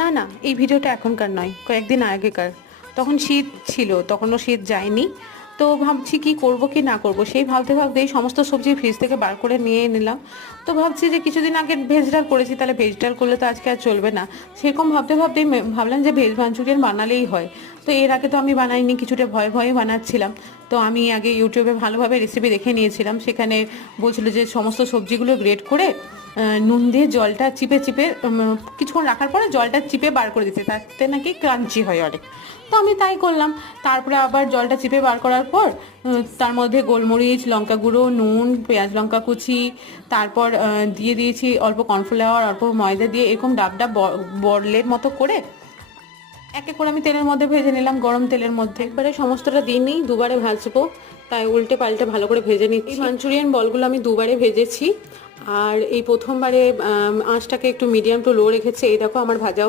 না না, এই ভিডিওটা এখনকার নয়, কয়েকদিন আগেকার। তখন শীত ছিল, তখনও শীত যায়নি। তো ভাবছি কি করব কি না করব, সেই ভাবতে ভাবতেই সমস্ত সবজি ফ্রিজ থেকে বার করে নিয়ে নিলাম। তো ভাবছি যে কিছুদিন আগে ভেজ ডাল করেছি, তাহলে ভেজ ডাল করলে তো আজকে আর চলবে না। সেরকম ভাবতে ভাবতেই ভাবলাম যে ভেজ মাঞ্চুরিয়ান বানালেই হয়। তো এর আগে তো আমি বানাইনি, কিছুটা ভয়ে ভয়ে বানাচ্ছিলাম। তো আমি আগে ইউটিউবে ভালোভাবে রেসিপি দেখে নিয়েছিলাম। সেখানে বলছিল যে সমস্ত সবজিগুলো গ্রেট করে নুন দিয়ে জলটা চিপে চিপে কিছুক্ষণ রাখার পরে জলটা চিপে বার করে দিতে, তাতে নাকি ক্রাঞ্চি হয় অনেক। তো আমি তাই করলাম। তারপরে আবার জলটা চিপে বার করার পর তার মধ্যে গোলমরিচ, লঙ্কা গুঁড়ো, নুন, পেঁয়াজ লঙ্কা কুচি, তারপর দিয়ে দিয়েছি অল্প কর্নফ্লাওয়ার, অল্প ময়দা দিয়ে এরকম ডাব ডাব বলের মতো করে এক এক করে আমি তেলের মধ্যে ভেজে নিলাম, গরম তেলের মধ্যে। একবারে সমস্তটা দিয়ে নিই, দুবারে ভাজবো, তাই উল্টে পাল্টে ভালো করে ভেজে নিচ্ছি। এই মাঞ্চুরিয়ান বলগুলো আমি দুবারে ভেজেছি। আর এই প্রথমবারে আঁচটাকে একটু মিডিয়াম টু লো রেখেছি। এই দেখো আমার ভাজাও হয়ে